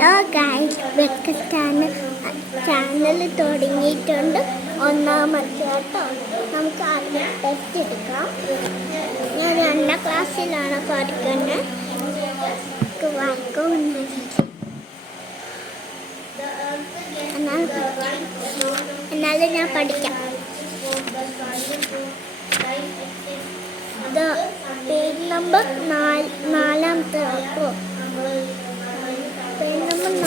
Hello guys, channel തുടങ്ങിയിട്ടുണ്ട്. ഒന്നാമത്തെ കേട്ടോ. നമുക്ക് ആദ്യം ടെസ്റ്റ് എടുക്കാം. ഞാൻ 2ാം ക്ലാസ്സിലാണ് പഠിക്കുന്നത്. എന്നാലും ഞാൻ പഠിക്കാം. പേജ് നമ്പർ 4 കേട്ടോ. Page number 4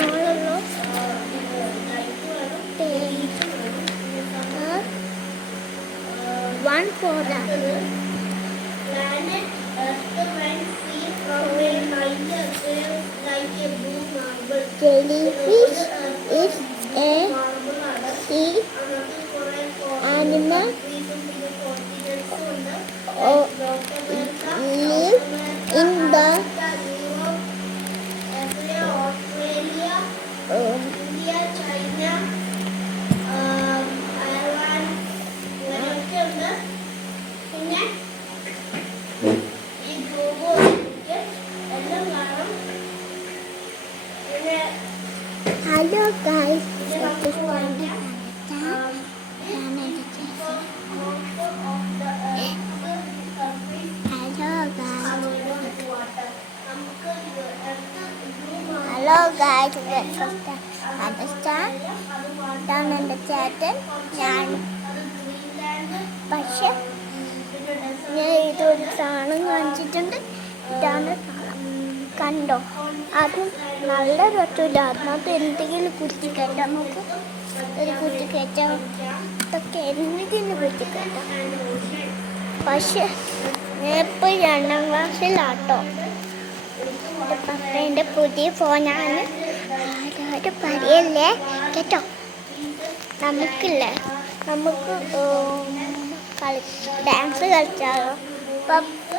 1 for that. Planet Earth when seen from a height appears like a blue marble. Jellyfish is a sea animal. Live in the Australia, India, China, Ireland. Hello guys, understand? ഇതാണ് എൻ്റെ ചേട്ടൻ. ഞാൻ പക്ഷെ ഞാൻ ഇതൊരു സാധനം കാണിച്ചിട്ടുണ്ട്. ഇതാണ് കണ്ടോ? അത് നല്ല രസമില്ല. അതിനകത്ത് എന്തെങ്കിലും കുത്തി കയറ്റാം. നമുക്ക് ഒരു കുത്തി കയറ്റാം. ഇതൊക്കെ എന്തെങ്കിലും കുത്തി കയറ്റാം. പക്ഷെ ഇപ്പോൾ 2ാം ക്ലാസ്സിലാട്ടോ. എൻ്റെ പപ്പേൻ്റെ പുതിയ ഫോണാണ്. ആരോട് പറയല്ലേ കേട്ടോ. നമുക്ക് ഡാൻസ് കളിച്ചാലോ? പപ്പ,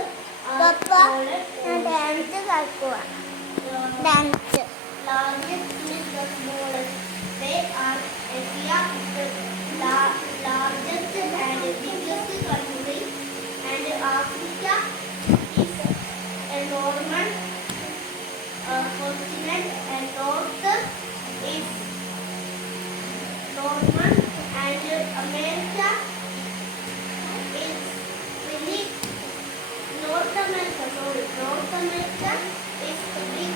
ഞാൻ ഡാൻസ് കളിക്കുക. Dance continent and North is Norman and America is really North America is big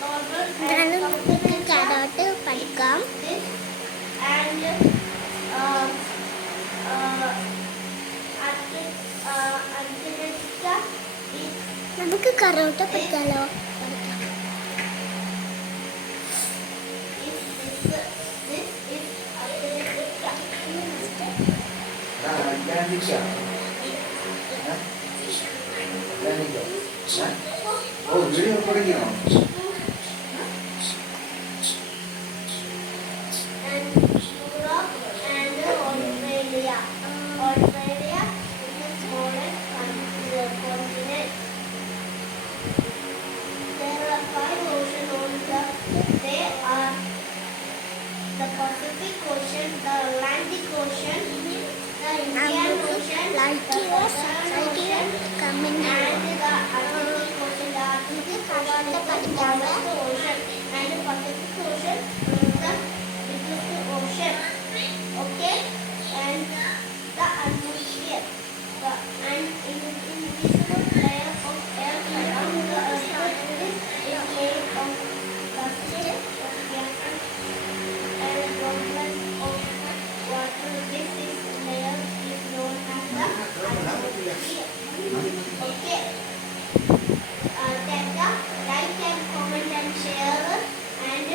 normal and carrot പഠിക്കാം. And Antarctica is നമുക്ക് karate പഠിക്കാലോ. Australia is the smallest continent. There are 5 oceans on the. They are the Pacific Ocean, the Atlantic Ocean, the Indian Ocean, the Pacific Ocean, and the Arctic Ocean. The Arctic Ocean is the smallest ocean, and the Pacific Ocean is the biggest ocean. Okay, and the atmosphere, and invisible layer of air around the Earth is made of dust, gas, and droplets of water. This layer is known as the atmosphere. Okay. Like and comment and share, and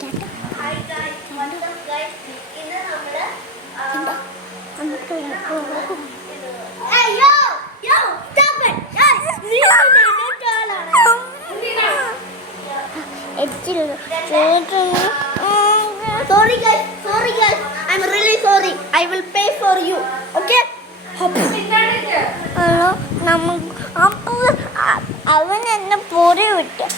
Hi guys, what's up guys? ഇന്ന് നമ്മള് Hey yo, stop it. Sorry guys, I'm really sorry. I will pay for you. Okay? Hello നമുക്ക് അവൻ എന്നെ പൊറി വിട്ട്